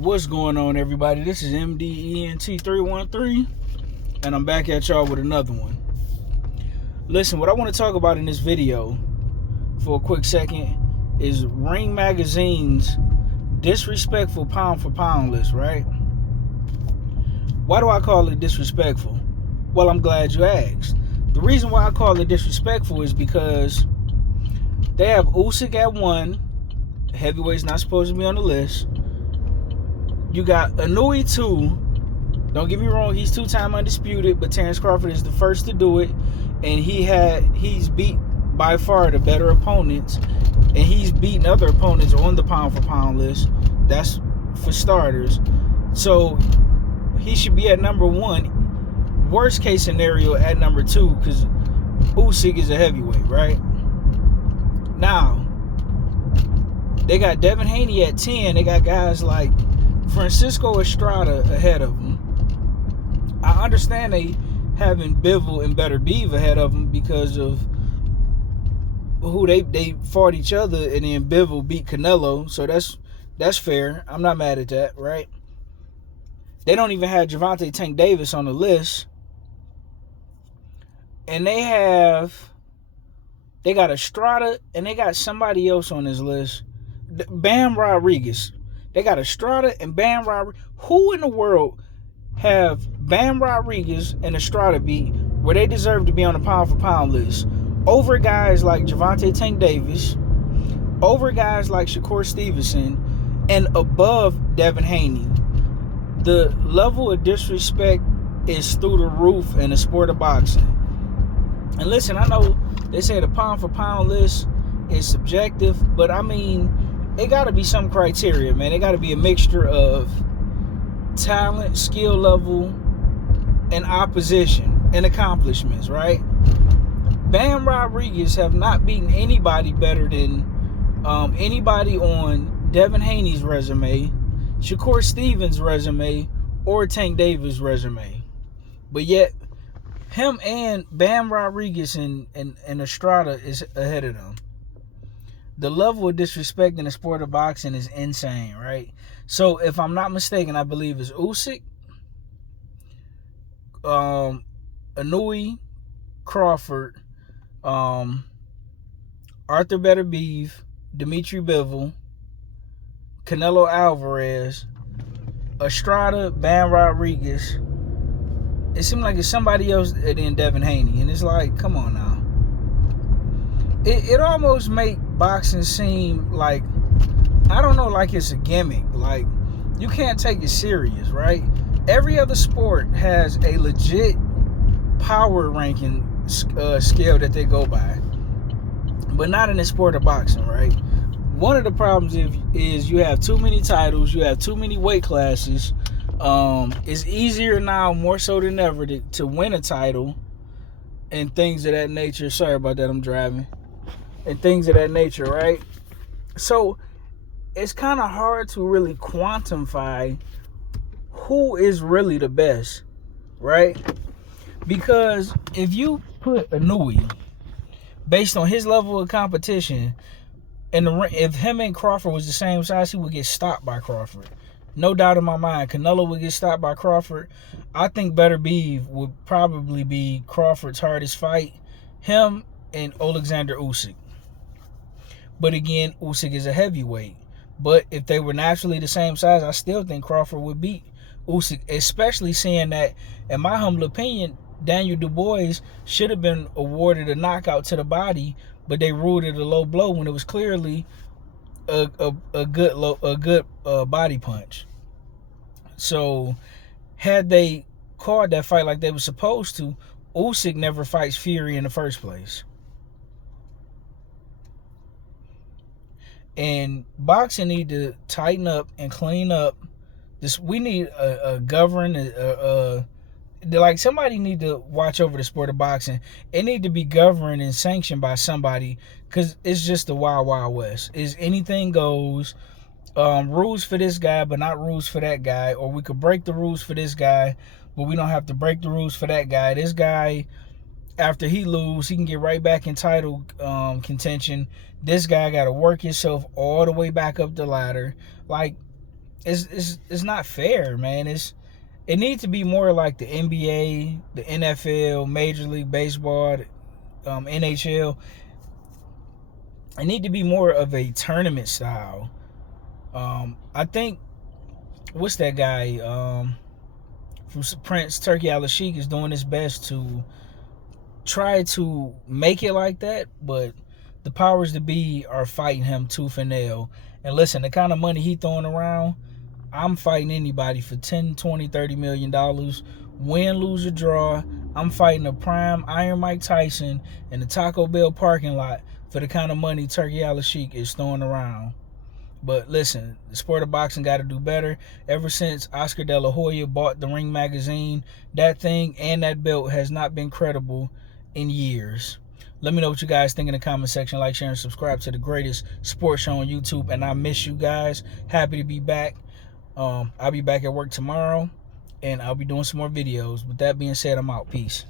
What's going on, everybody? This is MDENT313, and I'm back at y'all with another one. Listen, what I want to talk about in this video for a quick second is Ring Magazine's disrespectful pound for pound list, right? Why do I call it disrespectful? Well, I'm glad you asked. The reason why I call it disrespectful is because they have Usyk at 1. Heavyweight's not supposed to be on the list. You got Inoue 2. Don't get me wrong, he's 2-time undisputed, but Terrence Crawford is the first to do it, and he's beat by far the better opponents, and he's beaten other opponents on the pound for pound list. That's for starters. So he should be at number 1. Worst case scenario at number 2, because Usyk is a heavyweight, right? Now, they got Devin Haney at 10. They got guys like Francisco Estrada ahead of him. I understand they having Bivol and Better Beeve ahead of him because of who they fought each other, and then Bivol beat Canelo, so that's fair. I'm not mad at that, right? They don't even have Gervonta Tank Davis on the list, and they got Estrada, and they got somebody else on this list, Bam Rodriguez. They got Estrada and Bam Rodriguez. Who in the world have Bam Rodriguez and Estrada beat where they deserve to be on the pound for pound list over guys like Gervonta Tank Davis, over guys like Shakur Stevenson, and above Devin Haney? The level of disrespect is through the roof in the sport of boxing. And listen, I know they say the pound for pound list is subjective, but I mean, it got to be some criteria, man. It got to be a mixture of talent, skill level, and opposition and accomplishments, right? Bam Rodriguez have not beaten anybody better than anybody on Devin Haney's resume, Shakur Stevens' resume, or Tank Davis' resume. But yet, him and Bam Rodriguez and Estrada is ahead of them. The level of disrespect in the sport of boxing is insane, right? So, if I'm not mistaken, I believe it's Usyk, Inoue, Crawford, Arthur Beterbiev, Dimitri Bivol, Canelo Alvarez, Estrada, Bam Rodriguez. It seems like it's somebody else than Devin Haney, and it's like, come on now. It almost make boxing seem like, I don't know, like it's a gimmick. Like, you can't take it serious, right? Every other sport has a legit power ranking scale that they go by, but not in the sport of boxing, right? One of the problems is you have too many titles, you have too many weight classes. It's easier now, more so than ever, to win a title and things of that nature. Sorry about that, I'm driving. And things of that nature, right? So it's kind of hard to really quantify who is really the best, right? Because if you put Inoue based on his level of competition, and if him and Crawford was the same size, he would get stopped by Crawford. No doubt in my mind. Canelo would get stopped by Crawford. I think Better Beeve would probably be Crawford's hardest fight. Him and Alexander Usyk. But again, Usyk is a heavyweight. But if they were naturally the same size, I still think Crawford would beat Usyk. Especially seeing that, in my humble opinion, Daniel Dubois should have been awarded a knockout to the body, but they ruled it a low blow when it was clearly a good body punch. So, had they called that fight like they were supposed to, Usyk never fights Fury in the first place. And boxing need to tighten up and clean up. We need a govern, like somebody need to watch over the sport of boxing. It need to be governed and sanctioned by somebody, because it's just the wild, wild west. Is anything goes. Rules for this guy, but not rules for that guy. Or we could break the rules for this guy, but we don't have to break the rules for that guy. This guy, after he lose, he can get right back in title contention. This guy got to work himself all the way back up the ladder. Like, it's not fair, man. It needs to be more like the NBA, the NFL, Major League Baseball, NHL. It need to be more of a tournament style. I think what's that guy from Prince Turkey Al Sheik is doing his best to try to make it like that, but the powers that be are fighting him tooth and nail. And listen, the kind of money he throwing around, I'm fighting anybody for 10, 20, 30 million dollars. Win, lose, or draw. I'm fighting a prime Iron Mike Tyson in the Taco Bell parking lot for the kind of money Turkey Al Sheik is throwing around. But listen, the sport of boxing got to do better. Ever since Oscar De La Hoya bought the Ring Magazine, that thing and that belt has not been credible in years. Let me know what you guys think in the comment section. Like, share, and subscribe to the greatest sports show on YouTube. And I miss you guys. Happy to be back. I'll be back at work tomorrow, and I'll be doing some more videos. With that being said, I'm out. Peace.